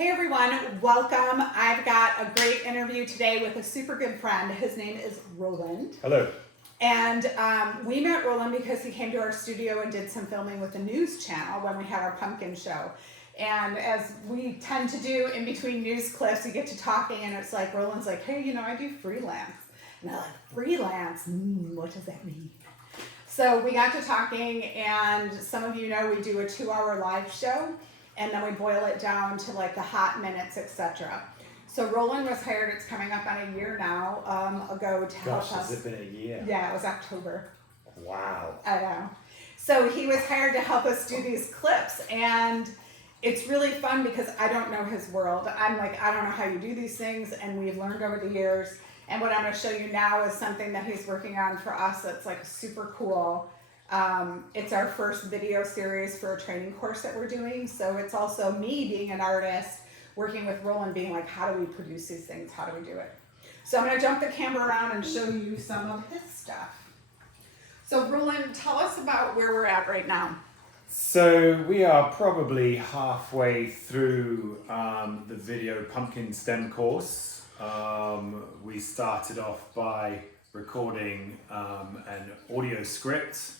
Hey everyone, welcome. I've got a great interview today with a super good friend. His name is Roland. Hello. And we met Roland because he came to our studio and did some filming with the news channel when we had our pumpkin show. And as we tend to do in between news clips, you get to talking and it's like, Roland's like, hey, I do freelance. And I'm like, freelance? What does that mean? So we got to talking, and some of you know we do a 2-hour live show, and then we boil it down to like the hot minutes, etc. So Roland was hired, it's coming up on a year now, ago to help us. Has it been a year? Yeah, it was October. Wow. I know. So he was hired to help us do these clips, and it's really fun because I don't know his world. I'm like, I don't know how you do these things, and we've learned over the years. And what I'm going to show you now is something that he's working on for us that's like super cool. It's our first video series for a training course that we're doing. So it's also me being an artist, working with Roland, being like, how do we produce these things? How do we do it? So I'm going to jump the camera around and show you some of his stuff. So Roland, tell us about where we're at right now. So we are probably halfway through the video pumpkin stem course. We started off by recording an audio script,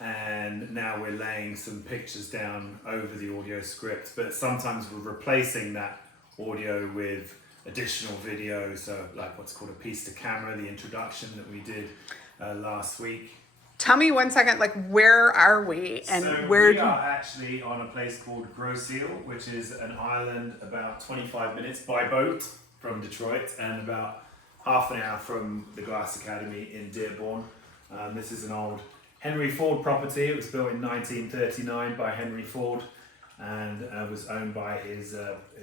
and now we're laying some pictures down over the audio script, but sometimes we're replacing that audio with additional video, so like what's called a piece to camera, the introduction that we did last week. Tell me 1 second, like where are we and so where we are actually on a place called Seal, which is an island about 25 minutes by boat from Detroit and about half an hour from the Glass Academy in Dearborn. This is an old Henry Ford property. It was built in 1939 by Henry Ford, and was owned by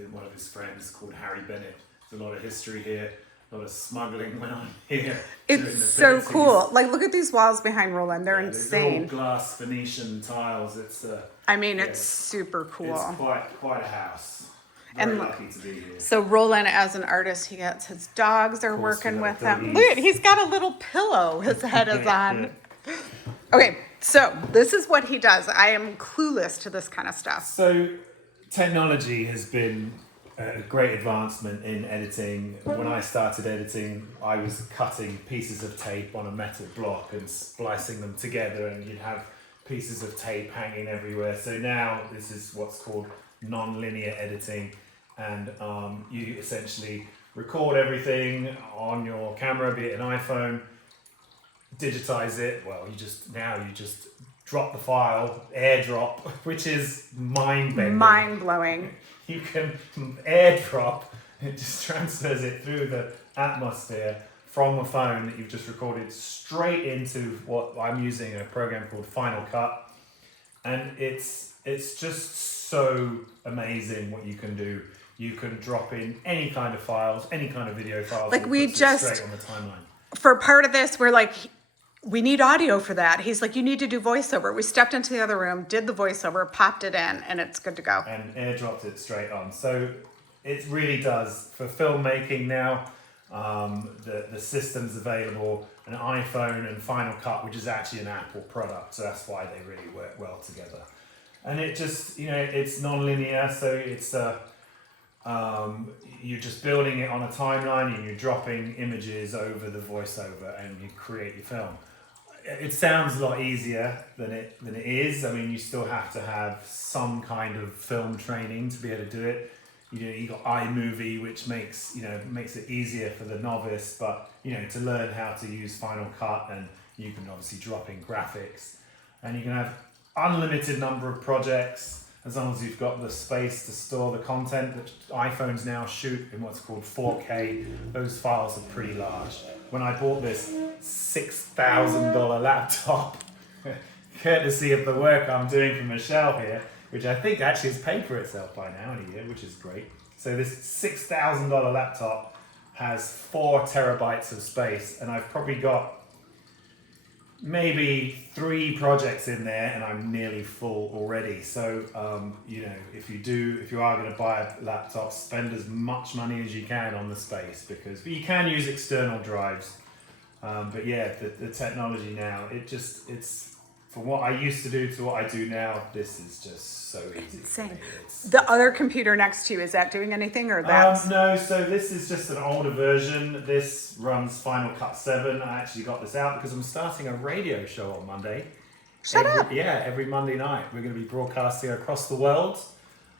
one of his friends called Harry Bennett. There's a lot of history here. A lot of smuggling went on here. It's so cool. Like, look at these walls behind Roland. They're insane. All glass Venetian tiles. It's it's super cool. It's quite a house. Very lucky to be here. So Roland, as an artist, he gets his dogs are working with him. Look, he's got a little pillow his head is on. Okay, so this is what he does. I am clueless to this kind of stuff. So technology has been a great advancement in editing. When I started editing, I was cutting pieces of tape on a metal block and splicing them together, and you'd have pieces of tape hanging everywhere. So now this is what's called non-linear editing, and you essentially record everything on your camera, be it an iPhone, digitize it. Well, you just drop the file, airdrop, which is mind-bending. Mind-blowing. You can airdrop, it just transfers it through the atmosphere from a phone that you've just recorded straight into what I'm using, a program called Final Cut. And it's just so amazing what you can do. You can drop in any kind of files, any kind of video files. Like we just, straight on the timeline. For part of this, we're like, we need audio for that. He's like, you need to do voiceover. We stepped into the other room, did the voiceover, popped it in, and it's good to go. And airdropped it straight on. So it really does, for filmmaking now, the system's available, an iPhone and Final Cut, which is actually an Apple product, so that's why they really work well together. And it just, it's non-linear, so it's you're just building it on a timeline and you're dropping images over the voiceover and you create your film. It sounds a lot easier than it is. I mean, you still have to have some kind of film training to be able to do it. You got iMovie, which makes it easier for the novice, but to learn how to use Final Cut, and you can obviously drop in graphics, and you can have unlimited number of projects as long as you've got the space to store the content. Which iPhones now shoot in what's called 4K. Those files are pretty large. When I bought this $6,000 laptop, courtesy of the work I'm doing for Michelle here, which I think actually has paid for itself by now in a year, which is great. So this $6,000 laptop has 4 terabytes of space, and I've probably got maybe 3 projects in there, and I'm nearly full already. So if you are going to buy a laptop, spend as much money as you can on the space, but you can use external drives. But yeah, the technology now, it's from what I used to do to what I do now, this is just so easy. Insane. It's, The other computer next to you, is that doing anything, or that's? no, so this is just an older version. This runs Final Cut 7. I actually got this out because I'm starting a radio show on Monday. Shut up. Yeah, every Monday night. We're going to be broadcasting across the world.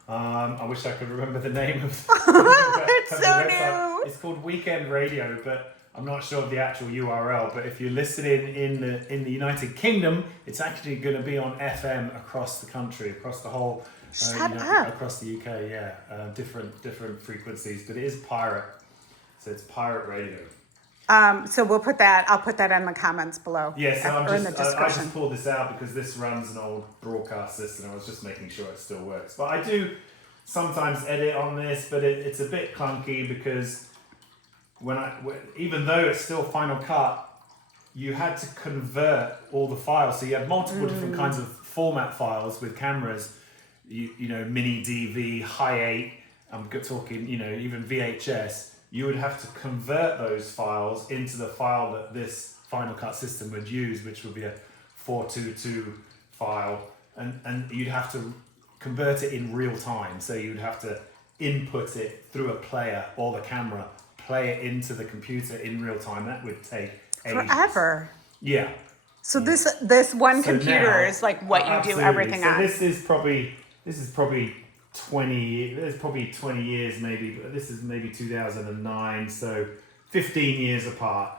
I wish I could remember the name of It's the so website. new. It's called Weekend Radio, but I'm not sure of the actual URL. But if you're listening in the United Kingdom, it's actually going to be on FM across the country, across the whole, Shut up. across the UK. Yeah, different frequencies, but it is pirate, so it's pirate radio. So we'll put that. I'll put that in the comments below. Yeah, so or in the I description. just pulled this out because this runs an old broadcast system. I was just making sure it still works. But I do sometimes edit on this, but it's a bit clunky because even though it's still Final Cut, you had to convert all the files. So you had multiple different kinds of format files with cameras. You know, mini DV, high 8. I'm talking, even VHS. You would have to convert those files into the file that this Final Cut system would use, which would be a 422 file, and you'd have to convert it in real time. So you'd have to input it through a player or the camera, play it into the computer in real time. That would take ages. Forever. Yeah. So this one So computer now- is like what you do absolutely. everything so on. This is probably 20. There's probably 20 years maybe, but this is maybe 2009. So 15 years apart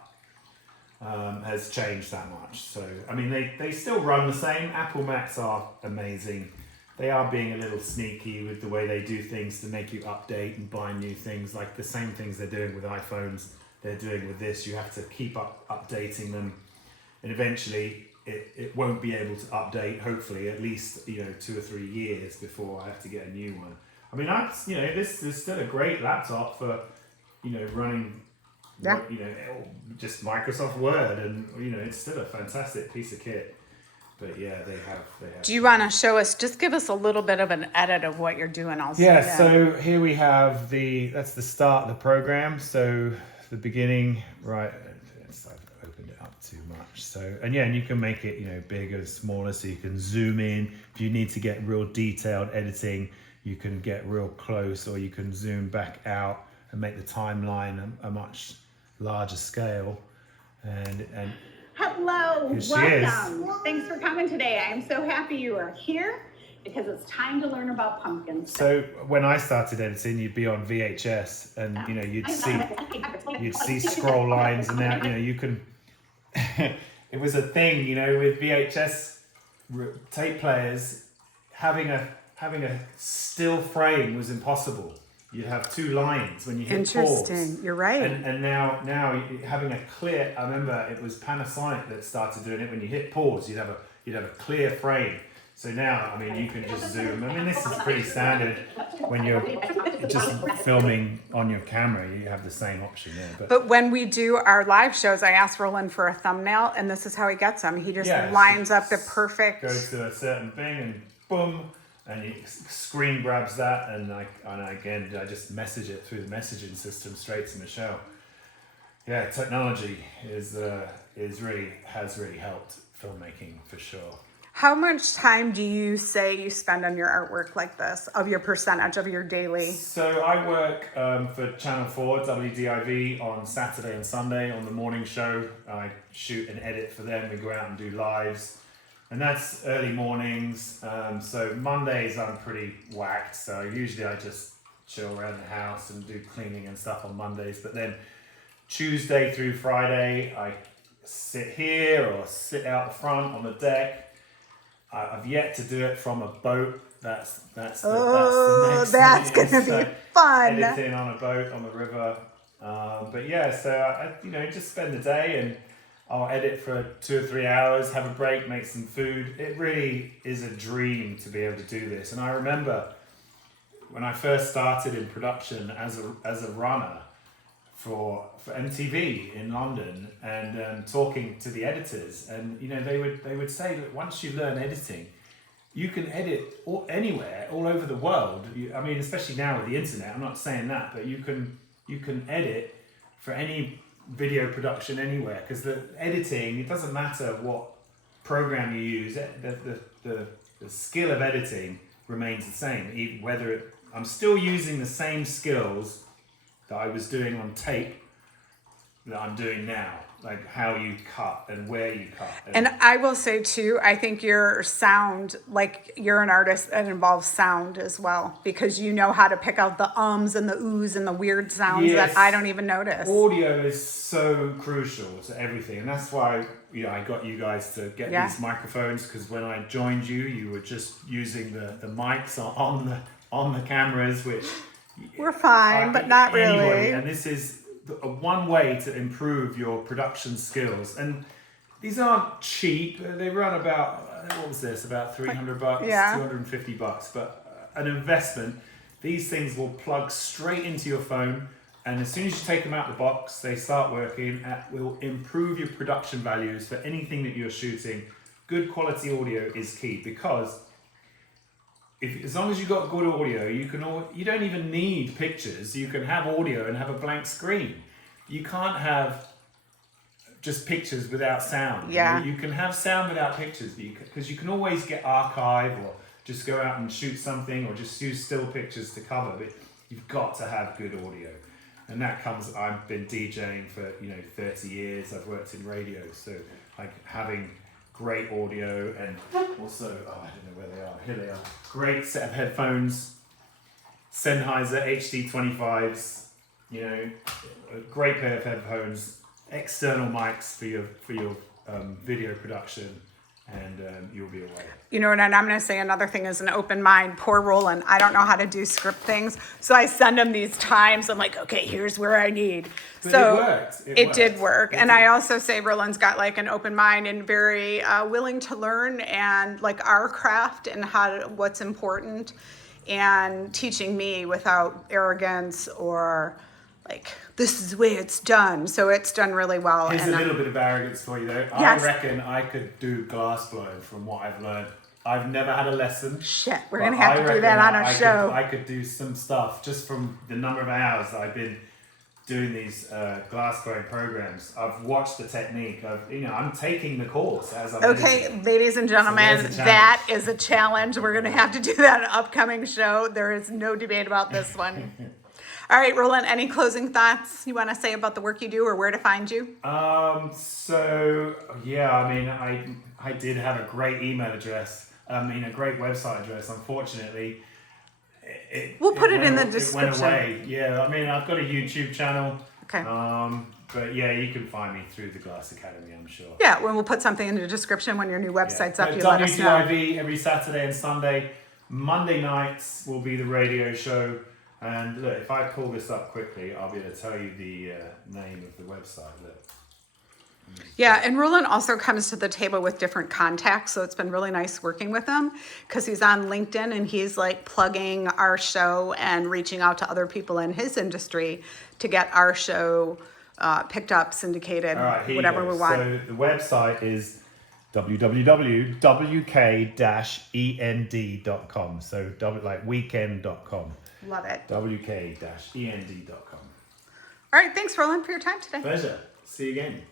has changed that much. So I mean, they still run the same. Apple Macs are amazing. They are being a little sneaky with the way they do things to make you update and buy new things. Like the same things they're doing with iPhones, they're doing with this. You have to keep updating them, and eventually it won't be able to update, hopefully, at least 2 or 3 years before I have to get a new one. I mean, this is still a great laptop for, running, Yeah. just Microsoft Word, and, it's still a fantastic piece of kit. But yeah, they have. Do you want to show us? Just give us a little bit of an edit of what you're doing. Also. Yeah, so here we have that's the start of the program. So the beginning, right, I've opened it up too much. So, and you can make it, bigger, smaller, so you can zoom in. If you need to get real detailed editing, you can get real close, or you can zoom back out and make the timeline a much larger scale. And Hello, Here she welcome. Thanks for coming today. I'm so happy you are here because it's time to learn about pumpkins. so when I started editing, you'd be on VHS, and you'd see scroll lines, and now you can. It was a thing, with VHS tape players, having a still frame was impossible. You'd have 2 lines when you hit pause. Interesting. You're right. And now having a clear. I remember it was Panasonic that started doing it. When you hit pause, you'd have a clear frame. So now, I mean, you can just zoom. I mean, this is pretty standard when you're just filming on your camera. You have the same option there. But when we do our live shows, I ask Roland for a thumbnail, and this is how he gets them. He just lines up the perfect. Goes to a certain thing, and boom, and he screen grabs that, and I just message it through the messaging system straight to Michelle. Yeah, technology has really helped filmmaking for sure. How much time do you say you spend on your artwork like this, of your percentage of your daily? So I work for Channel 4, WDIV, on Saturday and Sunday on the morning show. I shoot and edit for them. We go out and do lives. And that's early mornings. So Mondays I'm pretty whacked. So usually I just chill around the house and do cleaning and stuff on Mondays. But then Tuesday through Friday, I sit here or sit out the front on the deck. I've yet to do it from a boat. That's the next thing. Gonna be fun. Editing on a boat on the river. But yeah, so I just spend the day and I'll edit for 2 or 3 hours, have a break, make some food. It really is a dream to be able to do this. And I remember when I first started in production as a runner for MTV in London, and talking to the editors, and they would say that once you learn editing, you can edit anywhere, all over the world. I mean, especially now with the internet. I'm not saying that, but you can edit for any video production anywhere, because the editing, it doesn't matter what program you use, the skill of editing remains the same. Even I'm still using the same skills that I was doing on tape that I'm doing now, like how you cut and where you cut. And I will say too, I think your sound, like you're an artist that involves sound as well, because you know how to pick out the ums and the oohs and the weird sounds Yes. that I don't even notice. Audio is so crucial to everything, and that's why I got you guys to get these microphones, because when I joined you, you were just using the mics on the cameras, which We're fine, but not really. And this is one way to improve your production skills. And these aren't cheap. They run about, what was this, about $300, $250. But an investment, these things will plug straight into your phone. And as soon as you take them out the box, they start working. Will improve your production values for anything that you're shooting. Good quality audio is key, because as long as you've got good audio, you don't even need pictures. You can have audio and have a blank screen. You can't have just pictures without sound. Yeah. You can have sound without pictures, because you can always get archive or just go out and shoot something or just use still pictures to cover. But you've got to have good audio. And that comes, I've been DJing for 30 years. I've worked in radio, so like having great audio, and also, I don't know where they are. Here they are. Great set of headphones, Sennheiser HD25s. A great pair of headphones, external mics for your video production, and you'll be away. And I'm going to say another thing is an open mind. Poor Roland. I don't know how to do script things. So I send him these times. I'm like, okay, here's where I need. But so it worked. It did work. And I also say Roland's got like an open mind and very willing to learn and like our craft and what's important, and teaching me without arrogance or like, this is the way it's done. So it's done really well. Here's a little bit of arrogance for you though. Yes. I reckon I could do glass blowing from what I've learned. I've never had a lesson. Shit, we're going to have to do that on our show. I could do some stuff just from the number of hours that I've been doing these glass blowing programs. I've watched the technique. I'm taking the course as I'm Okay, editing. ladies and gentlemen, So that is a challenge. We're going to have to do that in an upcoming show. There is no debate about this one. All right, Roland, any closing thoughts you want to say about the work you do or where to find you? I did have a great email address. A great website address. Unfortunately, We'll put it in the It description. went away. Yeah, I've got a YouTube channel. Okay. But yeah, you can find me through the Glass Academy, I'm sure. Yeah, we'll put something in the description when your new website's up. At You let us know. WTIV every Saturday and Sunday. Monday nights will be the radio show. And look, if I pull this up quickly, I'll be able to tell you the name of the website. Look. Yeah, and Roland also comes to the table with different contacts, so it's been really nice working with him because he's on LinkedIn and he's like plugging our show and reaching out to other people in his industry to get our show picked up, syndicated, All right, whatever we want. So the website is www.wk-end.com. So like weekend.com. Love it. wk-end.com. All right, thanks, Roland, for your time today. Pleasure. See you again.